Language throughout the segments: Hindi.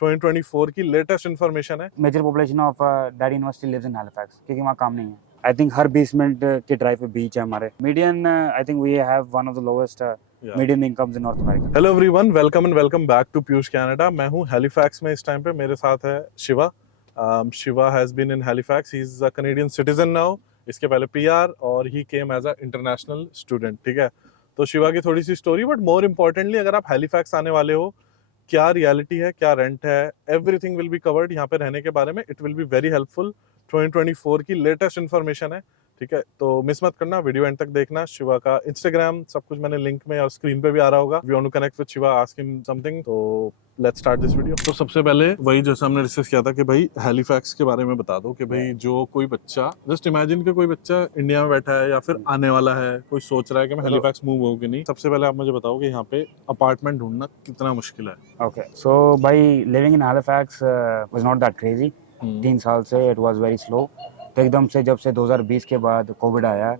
2024 की लेटेस्ट इन्फॉर्मेशन है। Major population of that university lives in Halifax क्योंकि वहाँ काम नहीं है। आई थिंक हर 20 मिनट के ड्राइव पे बीच है हमारे। Median I think we have one of the lowest median incomes in North America. Hello everyone, welcome and welcome back to Piyush Canada. मैं हूँ हैलिफैक्स में इस टाइम पे। मेरे साथ है Shiva. Shiva has been in Halifax, he is a Canadian citizen now. इसके पहले पीआर और he came as a international student. ठीक है, तो शिवा की थोड़ी सी स्टोरी, बट मोर इम्पोर्टेंटली अगर आप हैलिफैक्स आने वाले हो, क्या रियलिटी है, क्या रेंट है, एवरीथिंग विल बी कवर्ड यहाँ पे रहने के बारे में। It will be very helpful. 2024 की लेटेस्ट इन्फॉर्मेशन है। ठीक है, तो मिस मत करना, वीडियो एंड तक देखना। शिवा का इंस्टाग्राम सब कुछ मैंने लिंक में और स्क्रीन पे भी आ रहा होगा। We want to connect with Shiva, ask him something. तो लेट्स स्टार्ट दिस वीडियो। तो सबसे पहले वही जैसा हमने डिस्कस किया था कि भाई हैलिफैक्स के बारे में बता दो कि भाई जो कोई बच्चा, जस्ट इमेजिन कि कोई बच्चा इंडिया में बैठा है या फिर आने वाला है, कोई सोच रहा है कि मैं हैलिफैक्स मूव होऊं कि नहीं। सबसे पहले आप मुझे बताओ कि यहाँ पे अपार्टमेंट ढूंढना कितना मुश्किल है। ओके, सो भाई living in Halifax was not that crazy. 3 साल से इट वाज वेरी स्लो। तो एकदम से जब से 2020 के बाद कोविड आया,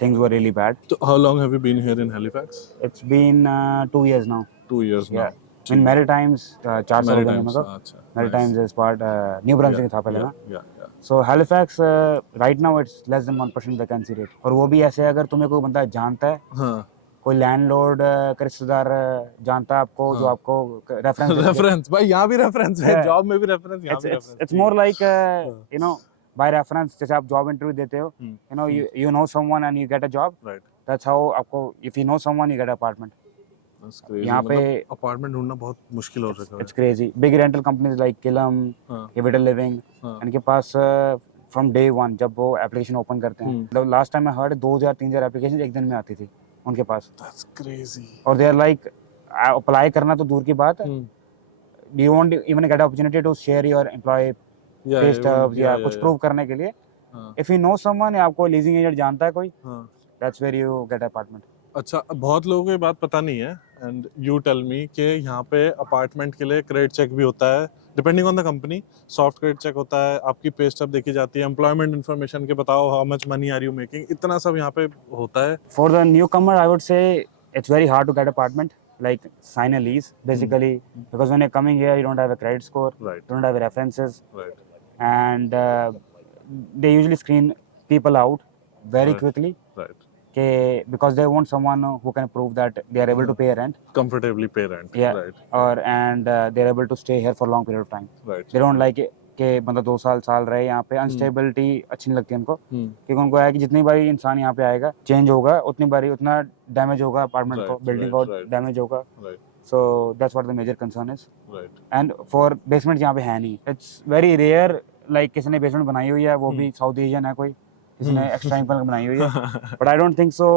थिंग्स वर रियली बैड। तो how long have you been here in Halifax? It's been 2 years now. 2 years Yeah. now। In Maritimes 4 साल हो गए मेरे को। अच्छा, Maritimes is part new Brunswick था पहले ना। yeah। So Halifax right now it's less than 1% vacancy rate. और वो भी ऐसे अगर तुम्हें कोई बंदा जानता है, हाँ, कोई लैंडलॉर्ड का रिश्तेदार जानता है आपको, जो आपको रेफरेंस रेफरेंस भाई, यहाँ भी रेफरेंस है, जॉब में भी रेफरेंस, यहाँ भी reference. It's more like you know by reference. जैसे आप जॉब इंटरव्यू देते हो, you know someone and you get a job, right. That's how आपको, if you know someone you get apartment. यहाँ पे अपार्टमेंट ढूंढना बहुत मुश्किल हो रहा है। It's crazy. Big rental companies like Killam, capital living, इनके पास फ्रॉम डे वन जब वो एप्लीकेशन ओपन करते हैं, लास्ट टाइम मैं हर्ड 2000-3000 एप्लीकेशन एक दिन में आती थी उनके पास। That's crazy। और दे आर लाइक, अप्लाई करना तो दूर की बात है, you won't even get opportunity to share your employee pay stubs या कुछ प्रूव करने के लिए। if you know someone या आपको लीजिंग एजेंट जानता है कोई, that's where you get apartment। अच्छा, बहुत लोगों को ये बात पता नहीं है, एंड यू टेल मी कि यहाँ पे अपार्टमेंट के लिए क्रेडिट चेक भी होता है, depending on the company. Soft credit check होता है, आपकी पे स्टब देखी जाती है, एम्प्लॉयमेंट इन्फॉर्मेशन के बताओ, how much money are you making, इतना सब यहाँ पे होता है। For the newcomer, I would say it's very hard to get apartment, like sign a lease, basically, because when you're coming here, you don't have a credit score, Right। you don't have references, Right। and they usually screen people out very Right। quickly, Right। because they want someone who can prove that they are able to pay rent, Comfortably pay rent। yeah, Right। or and they're able to stay here for a long period of time। Right। They don't like it कि बंदा 2 साल रहे यहाँ पे। अनस्टेबिलिटी अच्छी नहीं लगती उनको, क्योंकि उनको है कि जितनी बारी इंसान यहाँ पे आएगा, चेंज होगा, उतनी बारी उतना डैमेज होगा अपार्टमेंट को, बिल्डिंग को डैमेज होगा। So that's what the major concern is. And for basement यहाँ पे है नहीं, इट्स वेरी रेयर। लाइक किसी ने बेसमेंट बनाई हुई है, वो भी साउथ एशियन है कोई, जिसने एक्स्ट्रा इनकम बनाई हुई है, but I don't think so.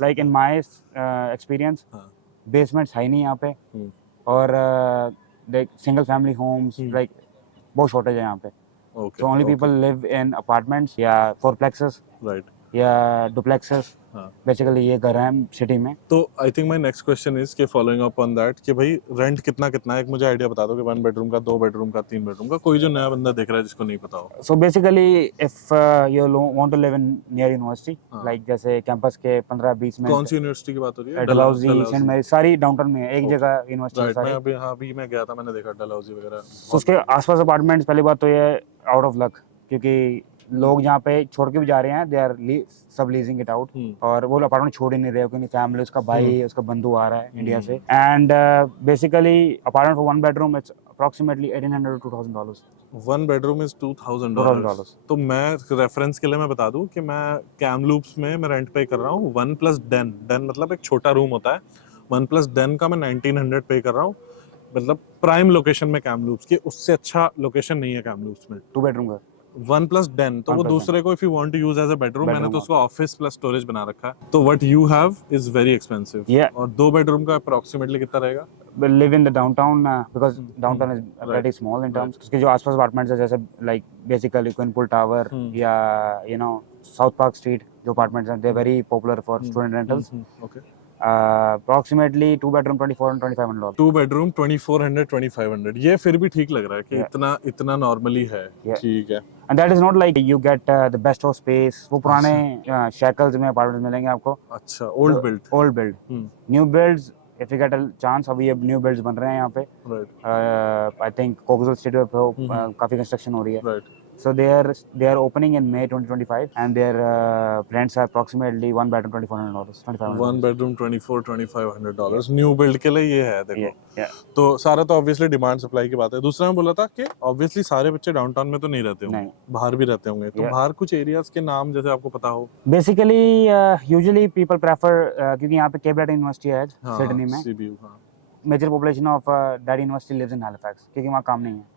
Like in my experience, basements है नहीं यहाँ पे, और सिंगल फैमिली होम्स लाइक बहुत शॉर्टेज है यहाँ पे। So only people live in apartments या fourplexes, राइट, या duplexes। बेसिकली ये घर हैं सिटी में। तो I think my next question is कि फॉलोइंग अप ऑन दैट कि भाई रेंट कितना कितना है, एक मुझे आइडिया बता दो कि 1 बेडरूम का, 2 बेडरूम का, 3 बेडरूम का, कोई जो नया बंदा देख रहा है जिसको नहीं पता हो। So basically if you want to live in near university, like जैसे कैंपस के 15-20 मिनट। कौन सी यूनिवर्सिटी की बात हो रही है? डलहौजी, सेंट मैरी, सारी डाउनटाउन में है, एक जगह यूनिवर्सिटी राइट। सारी। मैं अभी मैं गया था, मैंने देखा डलहौजी वगैरह। तो उसके आसपास अपार्टमेंट्स, पहली बात तो ये आउट ऑफ लक, क्योंकि लोग यहाँ पे छोड़ के भी जा रहे हैं, दे आर सब लीजिंग इट आउट, और वो अपार्टमेंट छोड़ ही नहीं रहे, क्योंकि फैमिली, उसका भाई, उसका बंधु आ रहा है इंडिया से। And basically apartment for 1 bedroom it's approximately $1,800 to $2,000। 1 bedroom is $2,000। तो मैं रेफरेंस के लिए मैं बता दूं कि मैं कैमलूप्स में मैं रेंट पे कर रहा हूँ 1+den। den मतलब एक छोटा रूम होता है। 1+den का मैं 1900 पे कर रहा हूँ, मतलब प्राइम लोकेशन में कैमलूप्स की। उससे अच्छा लोकेशन नहीं है कैमलूप्स में 2 bedroom का 1+den। तो वो दूसरे को if you want to use as a bedroom, मैंने तो उसको ऑफिस प्लस स्टोरेज बना रखा है। तो what you have is very expensive. और 2 बेडरूम का अप्रोक्सीमेटली कितना रहेगा? will live in the downtown, because downtown is pretty small in terms। उसके जो आसपास अपार्टमेंट्स है, जैसे like basically Quinpool Tower या you know South Park Street, जो अपार्टमेंट्स हैं, they're very popular for student rentals। Okay। approximately 2 bedroom $2,400-$2,500। 2 bedroom $2,400-$2,500, ये फिर भी ठीक लग रहा है कि इतना नॉर्मली है। ठीक है। And that is not like you get the best of space। वो पुराने शैकल्स में अपार्टमेंट्स मिलेंगे आपको। अच्छा, old build. New builds if we get a chance, अभी अब new builds बन रहे हैं यहाँ पे. Right. I think Coxwell Stadium पे काफी construction हो रही है. Right. So they are opening in May 2025, and their rents are approximately one bedroom $2,400, $2,500. One bedroom $2,400-$2,500 new build के लिए ये है देखो. Yeah. तो सारा तो ऑब्वियसली डिमांड सप्लाई की बात है. दूसरा मैं बोला था कि ऑब्वियसली सारे बच्चे डाउनटाउन में तो नहीं रहते होंगे, नहीं. बाहर भी रहते होंगे. तो Yeah. बाहर कुछ एरियाज के नाम जैसे आपको पता हो. Basically, usually people prefer क्योंकि यहाँ पे Cape Breton University है सिडनी में. CBU. हाँ. Major population of that university lives in Halifax क्योंकि वहाँ काम नहीं है.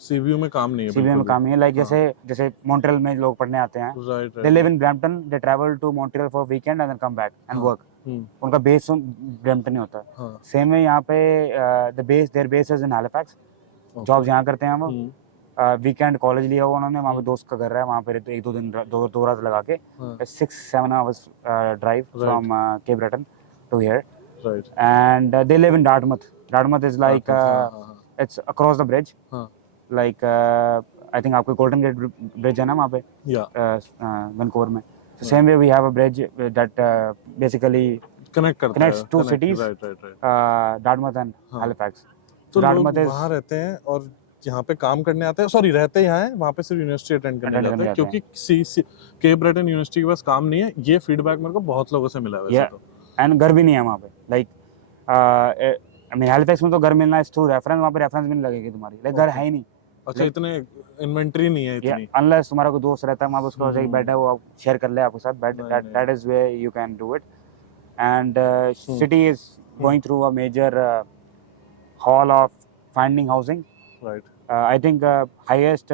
CBU में काम नहीं है. CBU में काम नहीं है. Like जैसे मॉन्ट्रियल में लोग पढ़ने आते हैं. Right. They live in Brampton. They travel to Montreal for weekend and then come back and work. उनका बेस ब्रैम्पटन ही होता है. सेम है यहाँ पे their base is in Halifax. Jobs यहाँ करते हैं वो. वीकेंड कॉलेज लिया हुआ उन्होंने, वहाँ पे दोस्त का घर है, वहाँ पे एक दो दिन दो रात लगा के 6-7 hours drive from Cape Breton to here. Right. And they live in Dartmouth. Dartmouth is like it's across the bridge. Like I think आपको गोल्डन गेट ब्रिज है ना वहाँ पे. वैंकूवर में. So same way we have a bridge that basically connects two cities. Dartmouth and Halifax. तो लोग वहाँ रहते हैं और यहाँ पे काम करने आते हैं. सॉरी, रहते यहाँ हैं, वहाँ पे सिर्फ यूनिवर्सिटी अटेंड करने जाते हैं क्योंकि केप ब्रेटन यूनिवर्सिटी के पास काम नहीं है. ये फीडबैक मेरे को बहुत लोगों से मिला है वैसे तो. एंड घर भी नहीं है वहाँ पे. लाइक आई मीन हैलिफैक्स में तो घर मिलना इज थ्रू रेफरेंस. वहाँ पे रेफरेंस भी नहीं लगेगी तुम्हारी. लाइक घर है ही नहीं. अच्छा, इतने इन्वेंटरी नहीं है इतनी. अनलेस तुम्हारा कोई दोस्त रहता है वहाँ पे, उसका एक बेड है, वो आप शेयर कर ले आपके साथ bed. That is way you can do it. And city is going through a major haul of finding housing. Right. I think highest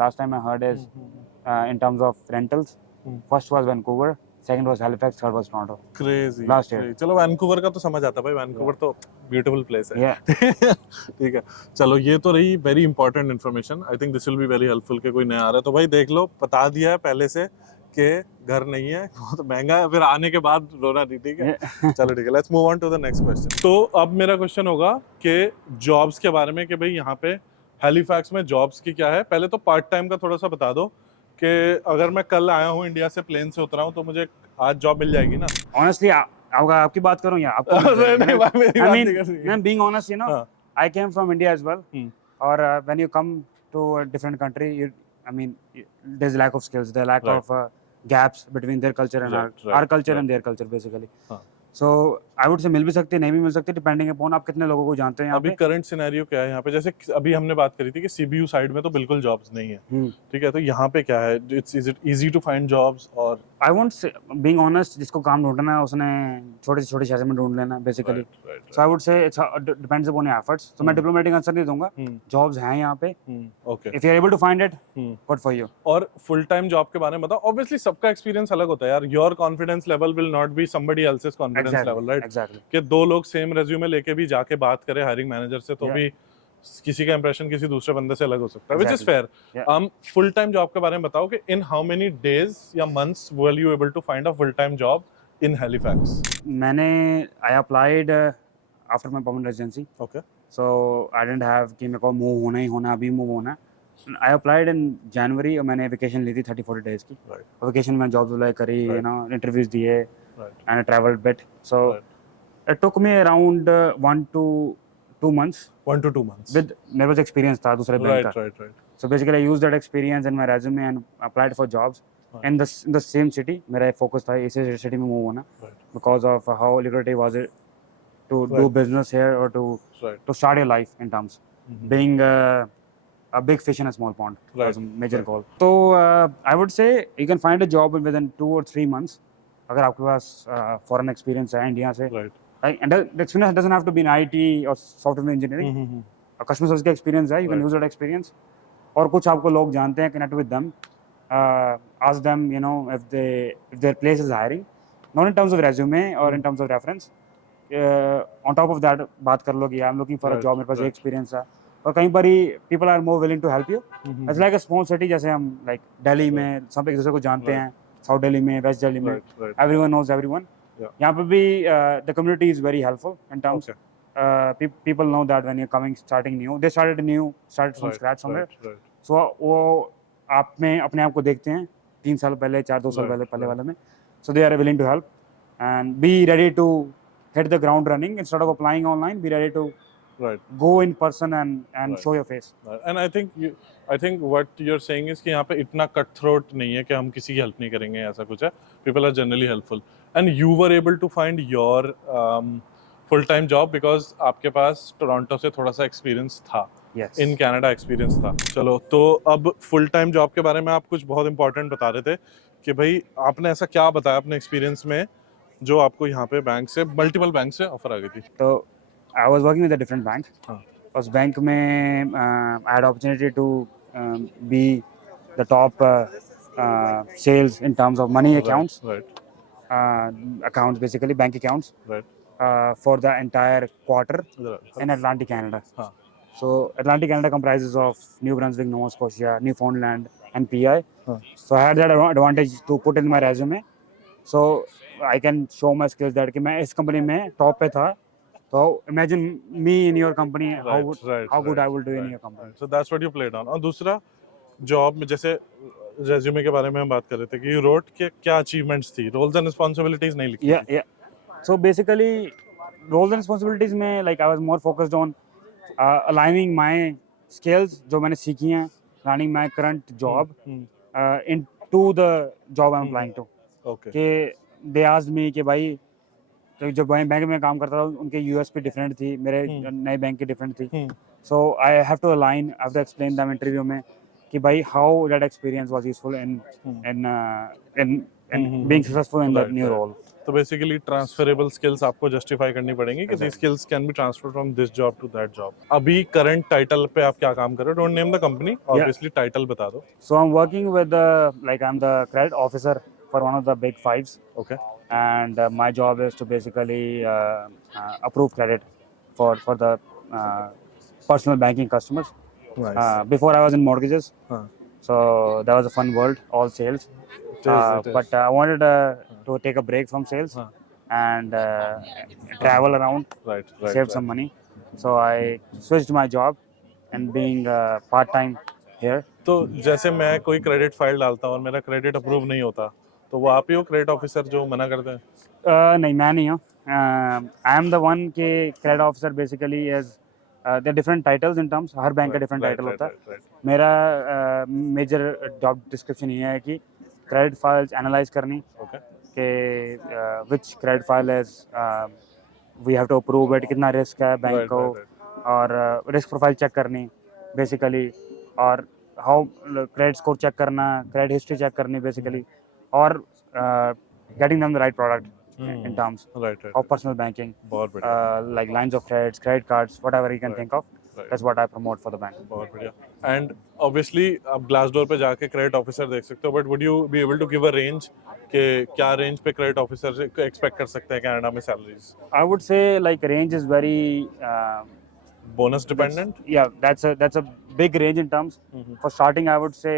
last time I heard is in terms of rentals. First was Vancouver, second was Halifax, third was Toronto. Crazy. Last year. चलो वैंकूवर का तो समझ आता है भाई. वैंकूवर तो ब्यूटीफुल प्लेस है. Yeah. ठीक है. चलो ये तो रही very important information. I think this will be very helpful कि कोई नया आ रहा है तो भाई देख लो, बता दिया है पहले से कि घर नहीं है, बहुत महंगा है, फिर आने के बाद रोना नहीं. ठीक है. चलो ठीक है, let's move on to the next question. तो अब मेरा क्वेश्चन होगा कि जॉब्स के बारे में कि भाई यहाँ पे हैलिफैक्स में जॉब्स की क्या है. पहले तो पार्ट टाइम का थोड़ा सा बता दो कि अगर मैं कल आया हूँ इंडिया से, प्लेन से उतरा हूँ, तो मुझे आज जॉब मिल जाएगी ना. Honestly, आपकी बात करूँ या आपको? I mean, being honest, you know, I came from India as well. Or when you come to a different country, I mean, there's lack of skills, there's lack of gaps between their culture and our culture and their culture basically. So I would say मिल भी सकती है, नहीं भी मिल सकती, डिपेंडिंग अपॉन आप कितने लोगों को जानते हैं. अभी करंट सिनेरियो क्या है यहाँ पे? जैसे अभी हमने बात करी थी कि सीबीयू साइड में तो बिल्कुल जॉब्स नहीं है. ठीक है, तो यहाँ पे क्या है? Is it easy to find jobs? और I won't say, being honest, जिसको काम ढूंढना है उसने छोटे छोटे शहर में ढूंढ लेना basically. So I would say it's depends upon your efforts. तो मैं डिप्लोमेटिक आंसर नहीं दूंगा. जॉब्स हैं यहाँ पे. Okay, if you are able to find it, good for you. और फुल टाइम जॉब के बारे में बताओ. ऑब्वियसली सबका एक्सपीरियंस अलग होता है यार. Your confidence level will not be somebody else's confidence level, right? कि दो लोग सेम रेज्यूमे लेके भी जाके बात करें हायरिंग मैनेजर से तो भी किसी का इंप्रेशन किसी दूसरे बंदे से अलग हो सकता है, which is fair. Full time job के बारे में बताओ कि इन हाउ मेनी डेज या months were you able to find a full time job in Halifax? मैंने I applied after my permanent residency. Okay, so I didn't have कि मेरे को मूव होना ही होना, अभी मूव होना. आई अप्लाइड इन जनवरी और मैंने वेकेशन ली थी 30-40 डेज की. वेकेशन में जॉब्स अप्लाई करी, यू नो, इंटरव्यूज दिए and I travelled bit. So it took me around 1 to 2 months. 1 to 2 months. With मेरे पास experience था दूसरे बैंक का. Right. So basically I used that experience in my resume and applied for jobs in the same city. मेरा focus था इसी city में move होना, because of how lucrative was it to do business here or to start your life in terms being a big fish in a small pond. Was a major goal. So I would say you can find a job within 2 or 3 months अगर आपके पास foreign experience है इंडिया से. And the experience doesn't have to be in IT or software engineering. Customer service का experience है, you can use that experience. और कुछ आपको लोग जानते हैं, connect with them, ask them, you know, if their place is hiring, not in terms of resume or in terms of reference. On top of that, बात कर लो कि I'm looking for a job, मेरे पास ये experience है. और कहीं पर ही people are more willing to help you. It's like a small city, जैसे हम like दिल्ली में सब एक दूसरे को जानते हैं, साउथ दिल्ली में, वेस्ट दिल्ली में, everyone knows everyone. यहाँ पे भी the community is very helpful in terms. People know that when you're coming, starting new, they started from scratch somewhere. So वो आप में अपने आप को देखते हैं 3 साल पहले, 4-2 साल पहले वाले में. So they are willing to help and be ready to hit the ground running. Instead of applying online, be ready to Right. go in person and Right. show your face. And I think what you're saying is कि यहाँ पे इतना कट थ्रोट नहीं है कि हम किसी की हेल्प नहीं करेंगे, ऐसा कुछ है. People are generally helpful. And you were able to find your full time job because आपके पास टोरंटो से थोड़ा सा एक्सपीरियंस था. Yes. इन कनाडा एक्सपीरियंस था. चलो, तो अब फुल टाइम जॉब के बारे में आप कुछ बहुत इंपॉर्टेंट बता रहे थे कि भाई आपने ऐसा क्या बताया अपने एक्सपीरियंस में जो आपको यहाँ पे बैंक से, मल्टीपल बैंक से ऑफर आ गई थी. So I was working with a different bank. हाँ. उस बैंक में I had opportunity to be the top sales in terms of money accounts. Right. Accounts, basically bank accounts, Right. for the entire quarter Right. in Atlantic Canada. हाँ. So Atlantic Canada comprises of New Brunswick, Nova Scotia, Newfoundland, and PI. Huh. So I had that advantage to put in my resume. So I can show my skills that कि मैं इस company में top पे था. So imagine me in your company, how good I will do in your company. So that's what you played on. और दूसरा जॉब में जैसे रेज्यूमे के बारे में हम बात कर रहे थे कि यू रोट के क्या अचीवमेंट्स थी, रोल्स एंड रिस्पांसिबिलिटीज नहीं लिखी. Yeah. So basically, roles and responsibilities में like I was more focused on aligning my skills जो मैंने सीखी हैं, running my current job into the job I'm applying to. Okay. कि they asked me कि भाई तो जब बैंक में काम करता था उनके यूएसपी डिफरेंट थी, मेरे नए बैंक की डिफरेंट थी. So I have to align, I have to explain them interview में कि भाई how that experience was useful in being successful in that new role. तो बेसिकली ट्रांसफरेबल स्किल्स आपको जस्टिफाई करनी पड़ेंगी कि these skills can be transferred from this job to that job. अभी करंट टाइटल पे आप क्या काम कर रहे हो? Don't name the company, obviously title बता दो. So I am working with like I'm the credit officer for one of the big fives. Okay. And my job is to basically approve credit for the personal banking customers. Nice. Before I was in mortgages, so that was a fun world, all sales. It is. But I wanted to take a break from sales and travel around, save some money. So I switched my job and being part-time here. तो जैसे मैं कोई क्रेडिट फाइल डालता हूँ और मेरा क्रेडिट अप्रूव नहीं होता, तो वो आप ही हो क्रेडिट ऑफिसर जो मना करते हैं? नहीं, मैं नहीं हूँ. आई एम द वन के credit officer basically is the different titles in terms, her bank का डिफरेंट टाइटल होता है. मेरा मेजर जॉब डिस्क्रिप्शन ये है कि क्रेडिट फाइल्स एनालाइज करनी, कि which credit file is we have to approve it, कितना रिस्क है बैंक को, और रिस्क प्रोफाइल चेक करनी बेसिकली, और हाउ क्रेडिट स्कोर चेक करना, क्रेडिट हिस्ट्री चेक करनी basically, or getting them the right product in terms of personal banking, like lines of credits, credit cards, whatever you can think of. That's what I promote for the bank. बहुत बढ़िया. And obviously आप Glassdoor पे जाके credit officer देख सकते हो, but would you be able to give a range कि क्या range पे credit officer expect कर सकते हैं कनाडा में salaries? I would say like range is very bonus dependent. Yeah, that's a big range in terms. For starting, I would say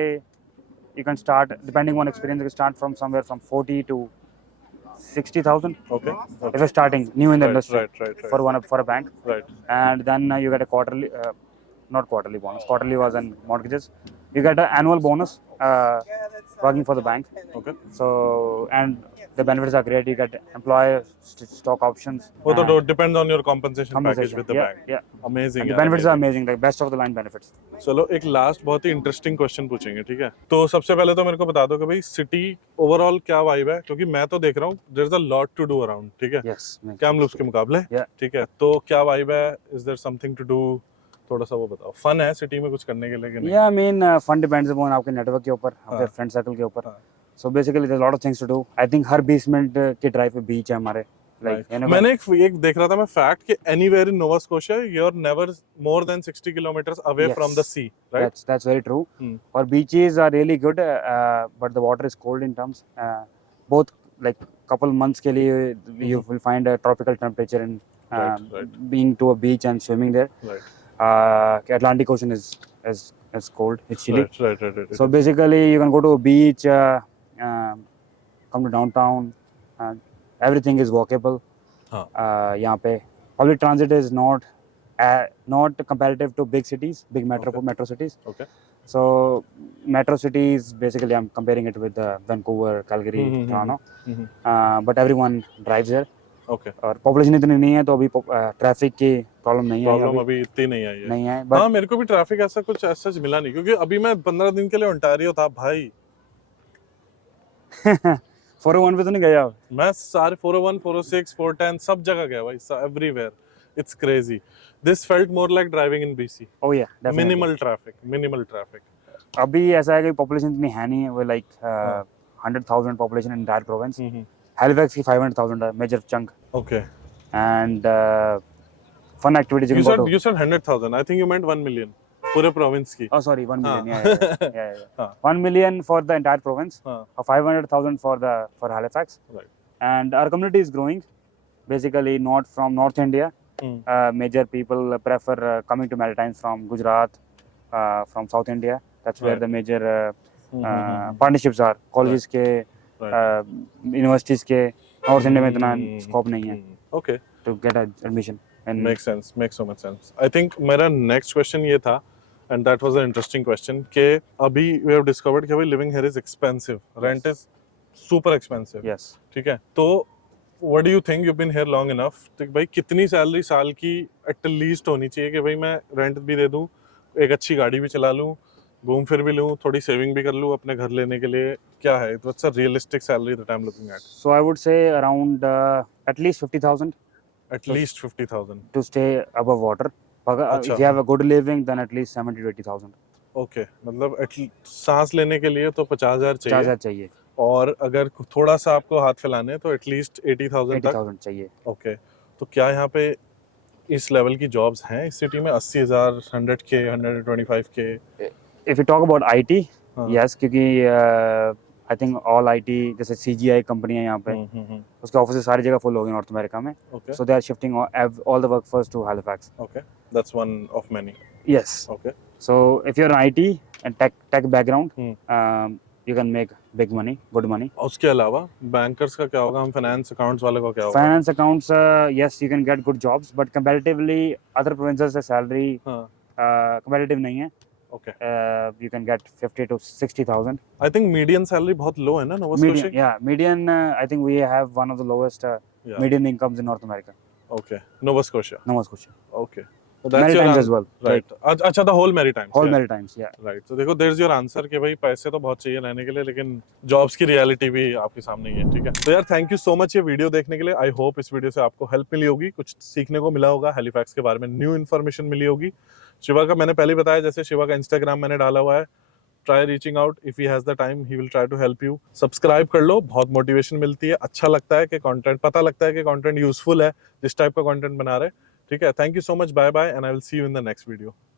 you can start, depending on experience, you can start from somewhere from 40 to 60,000. Okay. If you're starting new in the industry, right. for a bank. Right. And then you get a quarterly, not quarterly bonus. Quarterly was in mortgages. You get an annual bonus working for the bank. Okay. So, and the benefits are great. You get employer stock options. वो तो depends on your compensation package with the bank. Yeah. Amazing. And the benefits are amazing, like best of the line benefits. चलो एक लास्ट बहुत ही इंटरेस्टिंग क्वेश्चन पूछेंगे, ठीक है? तो सबसे पहले तो मेरे को बता दो कि भाई सिटी ओवरऑल क्या वाइब है, क्योंकि मैं तो देख रहा हूँ there is a lot to do around, ठीक है? Yes. कैमलूप्स के मुकाबले, ठीक है? तो क्या वाइब है? Is there something to do? थोड़ा सा वो बताओ. फन है सिटी में कुछ करने के लिए कि नहीं? Yeah, I mean fun depends upon आपके नेटवर्क के ऊपर, आपके फ्रेंड सर्कल के ऊपर. So basically there's a lot of things to do. I think her 20 minute के ड्राइव पे बीच है हमारे. Like मैंने एक देख रहा था मैं फैक्ट कि anywhere in Nova Scotia you're never more than 60 kilometers away from the sea, right? That's very true. Or beaches are really good, but the water is cold in terms. Both like couple months के लिए you will find a tropical temperature in being to a beach and swimming there. Right. Atlantic Ocean is cold. It's chilly. Right. So basically you can go to a beach, come to downtown, and everything is walkable. यहाँ पे public transit is not comparative to big cities, big metro cities. Okay. So metro cities, basically I'm comparing it with Vancouver, Calgary, Toronto. But everyone drives there. Okay, और पॉपुलेशन इतनी नहीं है तो अभी ट्रैफिक की प्रॉब्लम नहीं है प्रॉब्लम अभी इतनी नहीं आई है। नहीं है हाँ, बट मेरे को भी ट्रैफिक ऐसा कुछ ऐसा मिला नहीं, क्योंकि अभी मैं 15 दिन के लिए ओंटारियो था भाई। 401 पे तो नहीं गए आप? मैं सारे 401, 406, 410 सब जगह गया भाई, everywhere. It's crazy. This felt more like driving in BC. Oh yeah definitely. Minimal traffic. अभी ऐसा है कि पॉपुलेशन इतनी है नहीं है, वो लाइक हाँ। 100,000 population in that province. Hmm, Halifax की 500,000 है major chunk okay. And fun activities you You can go said to. you said 100,000. I think you meant 1 million. पूरे प्रोविंस की। Oh, sorry, 1 हाँ। million. Yeah. हाँ, 1 million for the entire province, हाँ, or 500,000 for Halifax. right. And our community is growing. Basically, not from North India. Hmm. Major people prefer coming to Maritimes from Gujarat, from South India. That's where Right. the major hmm, partnerships are. Colleges के, right. universities के. North India में इतना Hmm. scope नहीं है Okay, to get admission. And makes sense. Makes so much sense. I think मेरा next question ये था, and that was an interesting question, कि अभी we have discovered कि भाई living here is expensive. Rent is super expensive. yes. ठीक है, तो what do you think? You've been here long enough. तो भाई कितनी सैलरी साल की at least होनी चाहिए कि भाई मैं रेंट भी दे दूँ, एक अच्छी गाड़ी भी चला लूँ, घूम फिर भी लूँ, थोड़ी सेविंग भी कर लूँ अपने घर लेने के लिए? क्या है? What's a realistic salary that I'm looking at? So I would say around at least 50,000 At least 50,000. to stay above water. अच्छा। If you have a good living, then at least 70 to 80,000. Okay, मतलब सांस लेने के लिए तो 50,000 चाहिए, 50,000 चाहिए, और अगर थोड़ा सा आपको हाथ फैलाने हैं तो एटलीस्ट 80,000 तक। 80,000 चाहिए. ओके, तो क्या यहाँ पे इस लेवल की जॉब्स हैं इस सिटी में? 80,000, 100K, 125K? If you talk about IT, हाँ। yes, क्योंकि I think all IT जैसे CGI कंपनी है यहाँ पे, उसके ऑफिस सारी जगह फुल हो गए नॉर्थ अमेरिका में. Okay, So they are shifting all the workforce to Halifax. Okay, that's one of many. Yes. Okay, So if you're an IT and tech background, hmm. you can make big money, good money. उसके अलावा बैंकर्स का क्या होगा? हम फाइनेंस अकाउंट्स वाले का क्या होगा? Finance accounts, yes, you can get good jobs, but comparatively other provinces से salary हाँ, competitive नहीं है. Okay. You can get 50 to 60,000. I think median salary बहुत लो है ना Nova Scotia? Median, yeah, median. I think we have one of the lowest Yeah. median incomes in North America. Okay, Nova Scotia. Nova Scotia. Okay, so that's your Maritimes as answer. well. Right. अच्छा, the whole Maritimes. Whole Maritimes, yeah. Right, तो देखो देयर इज योर आंसर कि भाई पैसे तो बहुत चाहिए रहने के लिए, लेकिन जॉब्स की रियलिटी भी आपके सामने ही है। ठीक है, तो यार थैंक यू सो मच ये वीडियो देखने के लिए। आई होप इस वीडियो से आपको हेल्प मिली होगी, कुछ सीखने को मिला होगा, हैलिफैक्स के बारे में न्यू इन्फॉर्मेशन मिली होगी। शिवा का मैंने पहले बताया, जैसे शिवा का इंस्टाग्राम मैंने डाला हुआ है, try reaching out, if he has the time he will try to help you. Subscribe कर लो, बहुत मोटिवेशन मिलती है, अच्छा लगता है कि कंटेंट, पता लगता है कि कंटेंट यूजफुल है जिस टाइप का कंटेंट बना रहे। ठीक है, thank you so much, bye bye, and I will see you in the next video.